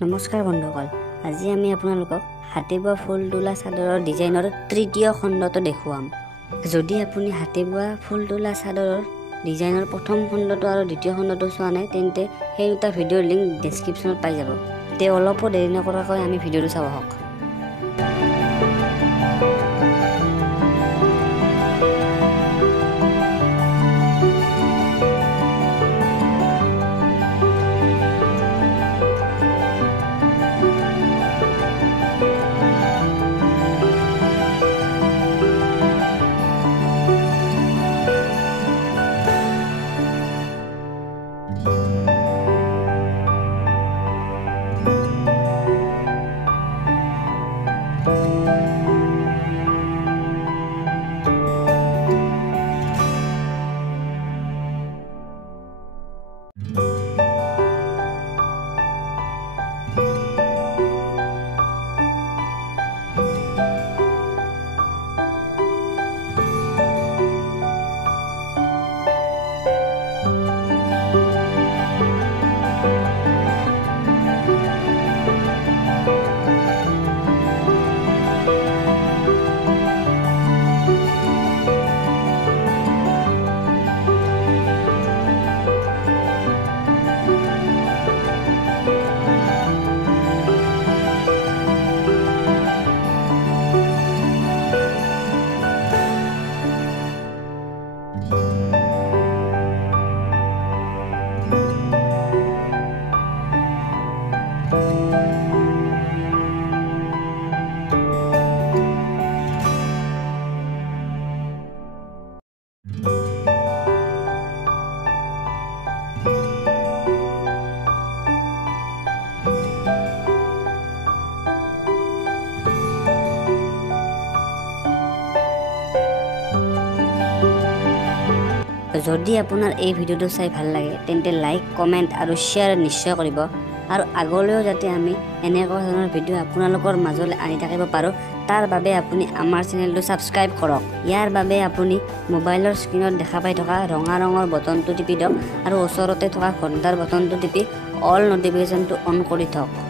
নমস্কাৰ বন্ধুসকল, আজি আমি আপোনালোকক হাতে বোৱা ফুল তোলা চাদৰৰ ডিজাইনৰ তৃতীয় খণ্ডটো দেখুৱাম। যদি আপুনি হাতে বোৱা ফুল তোলা চাদৰৰ ডিজাইনৰ প্ৰথম খণ্ডটো আৰু দ্বিতীয় খণ্ডটো চোৱা নাই তেন্তে সেই দুটা ভিডিঅ'ৰ লিংক ডেছক্ৰিপশ্যনত পাই যাব। তে অলপো দেৰি নকৰাকৈ আমি ভিডিঅ'টো চাব হওক। যদি আপোনাৰ এই ভিডিঅ'টো চাই ভাল লাগে তেন্তে লাইক, কমেণ্ট আৰু শ্বেয়াৰ নিশ্চয় কৰিব। আৰু আগলৈও যাতে আমি এনেকুৱা ধৰণৰ ভিডিঅ' আপোনালোকৰ মাজলৈ আনি থাকিব পাৰোঁ তাৰ বাবে আপুনি আমাৰ চেনেলটো ছাবস্ক্ৰাইব কৰক। ইয়াৰ বাবে আপুনি মোবাইলৰ স্ক্ৰীণত দেখা পাই থকা ৰঙা ৰঙৰ বটনটো টিপি দিয়ক আৰু ওচৰতে থকা ঘণ্টাৰ বটনটো টিপি অল নটিফিকেশ্যনটো অন কৰি থওক।